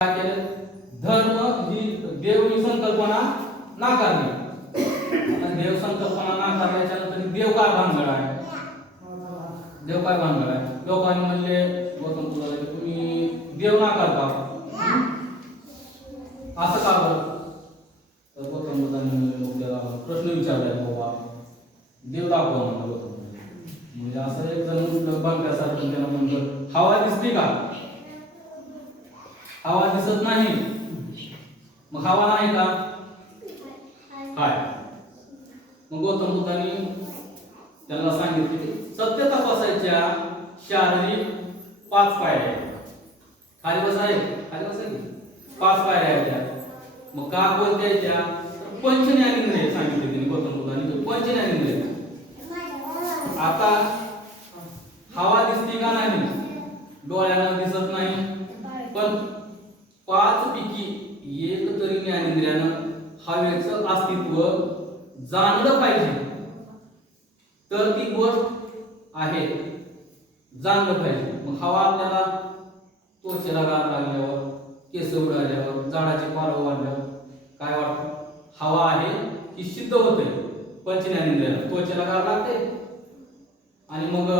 काय केलं? धर्म ही देव ही संकल्पना नाकारली. आता देव संकल्पना नाकारल्याच्या नंतर देव काय भानगड आहे? देव काय भानगड आहे? लोकांनी म्हणले गौतम बुद्धाला तुम्ही देव नाकारता असं का बरं? तर गौतम बुद्धांनी त्याला प्रश्न विचारला बाबा देव दाखवा म्हणला गौतम बुद्ध. म्हणजे असं एक जण बंकासारखं त्याला म्हणलं हवा दिसते का? हवा दिसत नाही. मग हवा नाही का? हाय. मग गौतम बुद्धांनी त्यांना सांगितले सत्य तपासायच्या शारीरिक 5 पायऱ्या आहेत. खाली बसायचे 5 पायऱ्या आहेत त्या. मग का कोणत्या आहेत त्या? पंचज्ञानेंद्रिय सांगितले त्यांनी गौतम बुद्धांनी पंचज्ञानेंद्रिय. आता हवा दिसते का नाही? डोळ्याला दिसत नाही. पण 5 पैकी एक तरी ज्ञानेंद्रियानं हवेचं अस्तित्व जाणलं पाहिजे. तर ती गोष्ट आहे जाणलं पाहिजे. मग हवा आपल्याला त्वचेला गार लागल्यावर, केस उडाल्यावर, झाडाची पारं वाढल्यावर काय वाटतं? हवा आहे ही सिद्ध होते पंचज्ञानेंद्रियाला. त्वचेला गार लागते आणि मग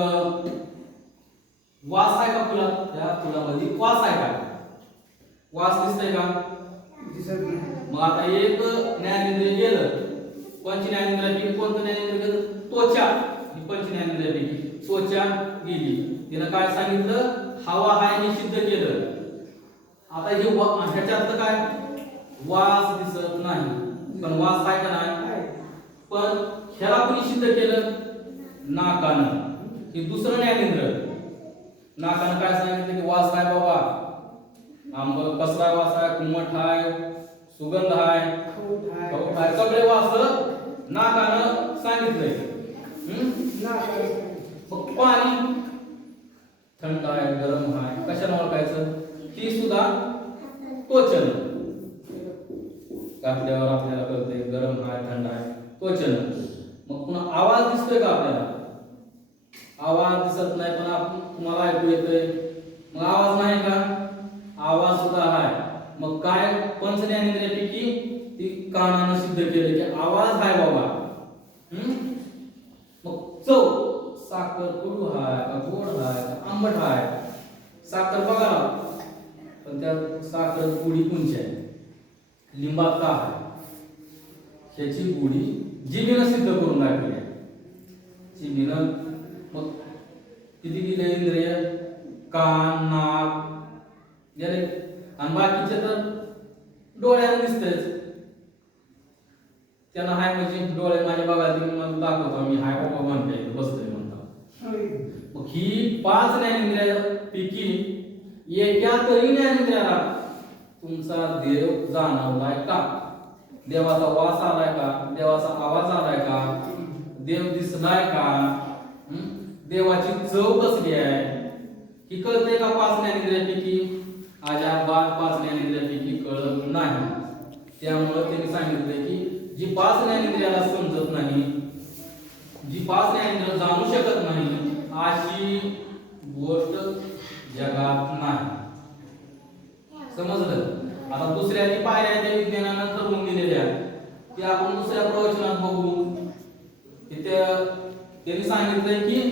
वास आहे का फुलात? त्या फुलामध्ये वास आहे का? वास दिसतंय का? दिसत नाही. मग आता एक ज्ञानेंद्रिय गेलं. पंचज्ञानेंद्रियापैकी कोणतं ज्ञानेंद्रिय गेलं? त्वचा. ही पंचज्ञानेंद्रियापैकी त्वचा गेली. तिनं काय सांगितलं? हवा आहे हे सिद्ध केलं. आता हे ह्याच्यातलं काय? वास दिसत नाही. पण वास आहे का नाही? पण ह्याला कोणी सिद्ध केलं? नाकानं. हे दुसरं ज्ञानेंद्रिय. नाकानं काय सांगितलं की वास आहे बाबा, आंब कसला वास आहे, कुमट आहे, सुगंध आहे, खवट आहे, सगळे वास नाकानं सांगितलंय. मग पाणी थंड आहे, गरम आहे, कशाने ओळखायचं? ती सुद्धा त्वचेनं. घातल्यावर आपल्याला कळतंय गरम आहे, थंड आहे, त्वचेनं. मग पुन्हा आवाज दिसतोय का आपल्याला? आवाज दिसत नाही पण तुम्हाला ऐकू येतोय. मग आवाज नाही का? आवाज सुद्धा आहे. मग काय पंचज्ञानेंद्रियापैकी ती कानानं सिद्ध केलं की आवाज आहे बाबा. मग चव, साखर कडू आहे का गोड आहे का आंबट आहे? साखर बघा पण त्या साखर गोडी कोणची आहे? लिंबात का आहे? ह्याची गोडी जिभेनं सिद्ध करून दाखवली आहे. जिभेनं. मग किती गेले इंद्रिय? कान, नाक गेले. आणि बाकीचे तर डोळ्यानं दिसतंच. त्यांना हाय म्हणजे डोळे माझे बघा मला दाखवतो मी हाय बाबा म्हणते बसतोय म्हणता. मग ही 5 ज्ञानेंद्रियापैकी एका तरी ज्ञानेंद्रियाला तुमचा देव जाणवलाय का? देवाचा वास आलाय का? देवाचा आवाज आलाय का? देव दिसलाय का? देवाची चव कसली आहे ही कळते का? 5 ज्ञानेंद्रियापैकी अजाबात 5 ज्ञानेंद्रियापैकी कळत नाही. त्यामुळे त्यांनी सांगितलं की जी 5 ज्ञानेंद्रियाला समजत नाही, जी 5 ज्ञानेंद्रिय जाणू शकत नाही अशी गोष्ट जगात नाही. समजलं? आता दुसऱ्या जी पायऱ्या आहेत त्या विज्ञानानं ठरवून दिलेल्या ते आपण दुसऱ्या प्रवचनात बघू. तिथे त्यांनी सांगितलंय की